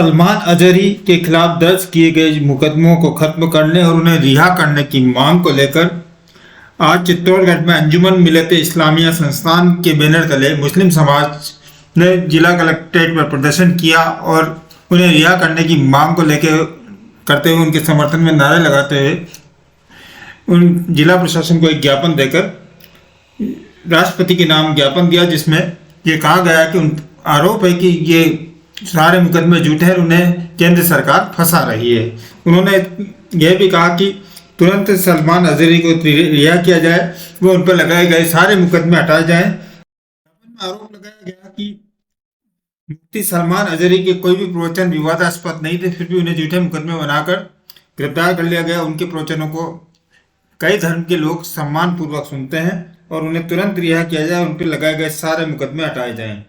सलमान अजहरी के खिलाफ दर्ज किए गए मुकदमों को खत्म करने और उन्हें रिहा करने की मांग को लेकर आज चित्तौड़गढ़ में अंजुमन मिल्लत इस्लामिया संस्थान के बैनर तले मुस्लिम समाज ने जिला कलेक्ट्रेट पर प्रदर्शन किया और उन्हें रिहा करने की मांग को लेकर करते हुए उनके समर्थन में नारे लगाते हुए उन जिला प्रशासन को एक ज्ञापन देकर राष्ट्रपति के नाम ज्ञापन दिया, जिसमें ये कहा गया कि उन आरोप है कि ये सारे मुकदमे झूठे हैं, उन्हें केंद्र सरकार फंसा रही है। उन्होंने यह भी कहा कि तुरंत सलमान अजहरी को रिहा किया जाए, वो उन पर लगाए गए सारे मुकदमे हटाए जाएं। आरोप लगाया गया कि मुफ्ती सलमान अजहरी के कोई भी प्रवचन विवादास्पद नहीं थे, फिर भी उन्हें झूठे मुकदमे बनाकर गिरफ्तार कर लिया गया। उनके प्रवचनों को कई धर्म के लोग सम्मान पूर्वक सुनते हैं और उन्हें तुरंत रिहा किया जाए, उन पर लगाए गए सारे मुकदमे हटाए जाएं।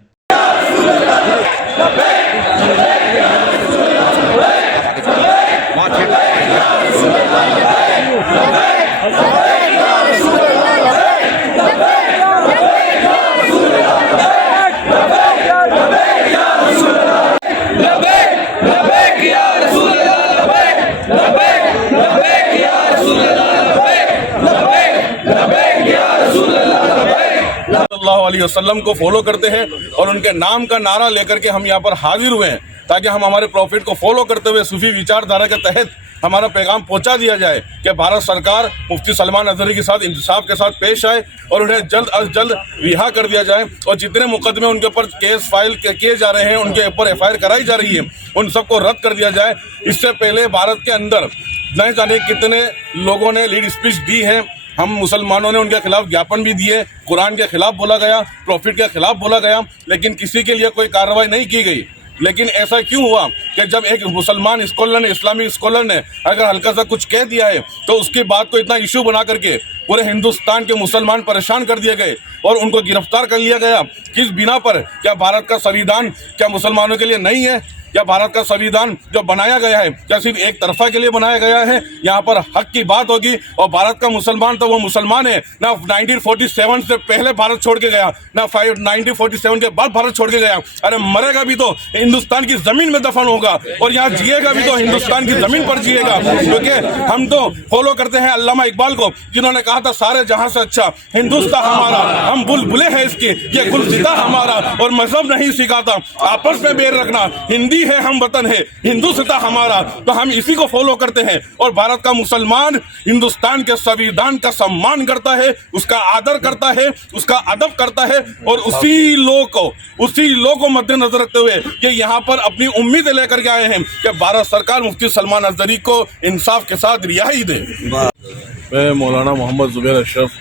सल्लल्लाहु अलैहि वसल्लम को फॉलो करते हैं और उनके नाम का नारा लेकर के हम यहाँ पर हाजिर हुए हैं ताकि हम हमारे प्रॉफिट को फॉलो करते हुए सूफी विचारधारा के तहत हमारा पैगाम पहुंचा दिया जाए कि भारत सरकार मुफ्ती सलमान अजहरी के साथ इंसाफ के साथ पेश आए और उन्हें जल्द अज जल्द रिहा कर दिया जाए और जितने मुकदमे उनके ऊपर केस फाइल किए जा रहे हैं, उनके ऊपर FIR कराई जा रही है, उन सबको रद्द कर दिया जाए। इससे पहले भारत के अंदर न जाने कितने लोगों ने लीड स्पीच दी है, हम मुसलमानों ने उनके खिलाफ ज्ञापन भी दिए, कुरान के खिलाफ बोला गया, प्रॉफिट के खिलाफ बोला गया, लेकिन किसी के लिए कोई कार्रवाई नहीं की गई। लेकिन ऐसा क्यों हुआ कि जब एक मुसलमान स्कॉलर ने, इस्लामिक स्कॉलर ने अगर हल्का सा कुछ कह दिया है तो उसकी बात को इतना इशू बना करके पूरे हिंदुस्तान के मुसलमान परेशान कर दिए गए और उनको गिरफ्तार कर लिया गया। किस बिना पर? क्या भारत का संविधान क्या मुसलमानों के लिए नहीं है? क्या भारत का संविधान जो बनाया गया है क्या सिर्फ एक तरफा के लिए बनाया गया है? यहाँ पर हक की बात होगी और भारत का मुसलमान तो वो मुसलमान है ना 1947 से पहले भारत छोड़ के गया, ना 1947 के बाद भारत छोड़ के गया। अरे मरेगा भी तो हिंदुस्तान की जमीन में दफन होगा और यहाँ जिएगा भी तो हिंदुस्तान की जमीन पर जिएगा। क्योंकि हम तो फॉलो करते हैं अल्लामा इकबाल को, जिन्होंने कहा था सारे जहां से अच्छा हिंदुस्तान हमारा, हम बुलबुले हैं इसकी, ये गुलसिता हमारा और मजहब नहीं सिखाता आपस में बैर रखना, हिंदी है हम वतन है, हिंदुस्तान हमारा। तो हम इसी को फॉलो करते हैं और भारत का मुसलमान हिंदुस्तान के संविधान का सम्मान करता है, उसका आदर करता है, उसका अदब करता है और उसी लोग को मद्देनजर रखते हुए कि यहाँ पर अपनी उम्मीदें लेकर के आए हैं कि भारत सरकार मुफ्ती सलमान अजहरी को इंसाफ के साथ रिहाई दे। मैं मौलाना मोहम्मद जुबैर अशरफ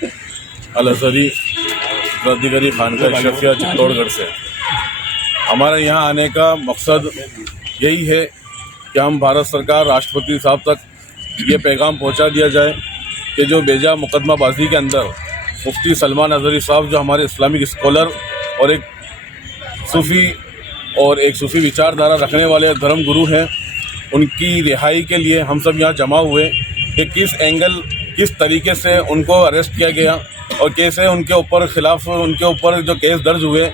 अल अजहरी रद्दीगरी खानका अशरफिया चित्तौड़गढ़ से। हमारे यहाँ आने का मकसद यही है कि हम भारत सरकार, राष्ट्रपति साहब तक ये पैगाम पहुँचा दिया जाए कि जो बेजा मुकदमाबाजी के अंदर मुफ्ती सलमान अजहरी साहब, जो हमारे इस्लामिक स्कॉलर और एक सूफ़ी विचारधारा रखने वाले धर्म गुरु हैं, उनकी रिहाई के लिए हम सब यहाँ जमा हुए कि किस तरीके से उनको अरेस्ट किया गया और कैसे उनके ऊपर जो केस दर्ज हुए,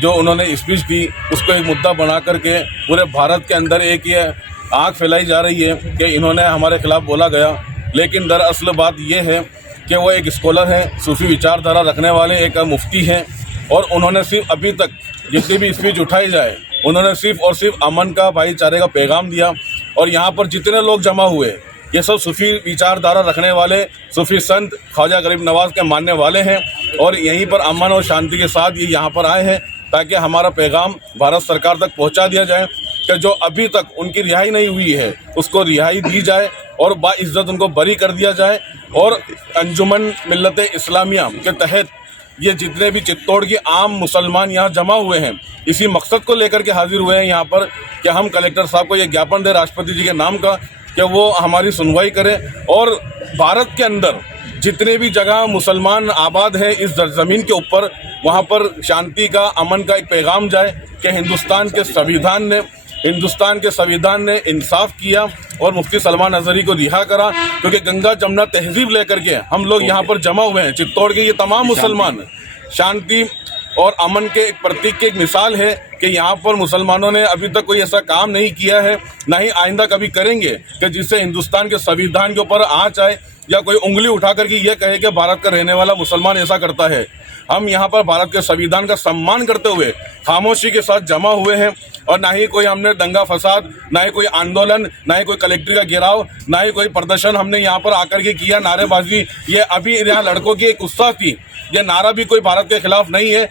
जो उन्होंने स्पीच दी, उसको एक मुद्दा बना करके पूरे भारत के अंदर एक ये आग फैलाई जा रही है कि इन्होंने हमारे खिलाफ बोला गया। लेकिन दरअसल बात ये है कि वो एक स्कॉलर हैं, सूफी विचारधारा रखने वाले एक मुफ्ती हैं और उन्होंने सिर्फ अभी तक जितनी भी स्पीच उठाई जाए, उन्होंने सिर्फ और सिर्फ अमन का, भाईचारे का पैगाम दिया। और यहाँ पर जितने लोग जमा हुए ये सब सूफी विचारधारा रखने वाले सूफी संत ख्वाजा गरीब नवाज के मानने वाले हैं और यहीं पर अमन और शांति के साथ ये यहाँ पर आए हैं ताकि हमारा पैगाम भारत सरकार तक पहुँचा दिया जाए कि जो अभी तक उनकी रिहाई नहीं हुई है उसको रिहाई दी जाए और बाइज्जत उनको बरी कर दिया जाए। और अंजुमन मिल्लत इस्लामिया के तहत ये जितने भी चित्तौड़ के आम मुसलमान यहाँ जमा हुए हैं, इसी मकसद को लेकर के हाजिर हुए हैं यहाँ पर कि हम कलेक्टर साहब को ये ज्ञापन दें राष्ट्रपति जी के नाम का कि वो हमारी सुनवाई करें और भारत के अंदर जितने भी जगह मुसलमान आबाद है इस ज़मीन के ऊपर, वहाँ पर शांति का, अमन का एक पैगाम जाए कि हिंदुस्तान के संविधान ने इंसाफ किया और मुफ्ती सलमान अजहरी को रिहा करा। क्योंकि गंगा जमुना तहजीब लेकर के हम लोग यहाँ पर जमा हुए हैं, चित्तौड़ के ये तमाम मुसलमान शांति और अमन के एक प्रतीक की एक मिसाल है कि यहाँ पर मुसलमानों ने अभी तक कोई ऐसा काम नहीं किया है, ना ही आइंदा कभी करेंगे कि जिससे हिंदुस्तान के संविधान के ऊपर आँच आए या कोई उंगली उठा करके ये कहे कि भारत का रहने वाला मुसलमान ऐसा करता है। हम यहाँ पर भारत के संविधान का सम्मान करते हुए खामोशी के साथ जमा हुए हैं और ना ही कोई हमने दंगा फसाद, ना ही कोई आंदोलन, ना ही कोई कलेक्ट्री का घेराव, ना ही कोई प्रदर्शन हमने यहाँ पर आकर के किया, नारेबाजी। ये अभी यहाँ लड़कों की एक उत्साह थी, ये नारा भी कोई भारत के खिलाफ नहीं है।